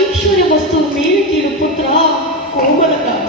ಐಶ್ವರ್ಯ ವಸ್ತು ಮೇಲೆ ಕೀಳು ಪುತ್ರ ಕೋಮಲ ಕಾಂತ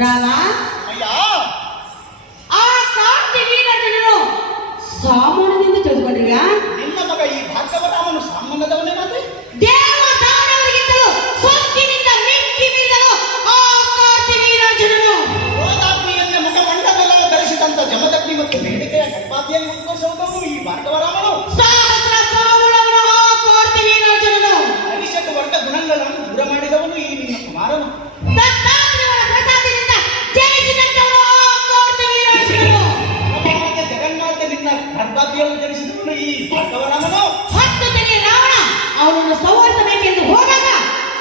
रवा ಜಾತಿಯನ್ನು ಜನಿಸಿದವನು ಈ ಸತ್ತವನವನು ಹತ್ತನೇ ರಾವಣ ಅವನನ್ನು ಸಂವರ್ಧಬೇಕೆಂದು ಹೋದಾಗ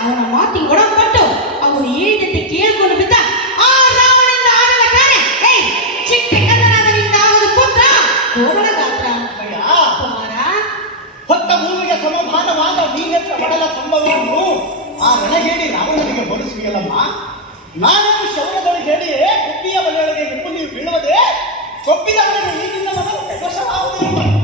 ಅವನ ಮಾತಿಗೆ ಒಡಪಟ್ಟು ಅವನು ಈ ಕೇಳಿಕೊಂಡು ಬಿದ್ದ. ಆ ರಾವಣನ ಆಗದ ಕಾರ್ಯ ಏಯ್ ಚಿಕ್ಕ ಕನ್ನಡದಿಂದ ಆಗದ ಪುತ್ರ ಕೋಮಲ ಗಾತ್ರ ಕುಮಾರ. ಹೊತ್ತ ಭೂಮಿಗೆ ಸಮಮಾನವಾದ ನೀನೆತ್ತ ಒಡಲ ಸಂಭವವನ್ನು ಆ ರಣ ಹೇಳಿ ರಾವಣನಿಗೆ ಬರುಸಿಯಲ್ಲಮ್ಮ ನಾನು ಶೌನಗಳು ಹೇಳಿ ಕುಪ್ಪಿಯ ಬಲೆಯೊಳಗೆ ನಿಮ್ಮಲ್ಲಿ ಬೀಳುವುದೇ ಕೊಬ್ಬಿದ ಮಗನ ಈಗಿನ ದೋಷವಾಗುವುದಿಲ್ಲ.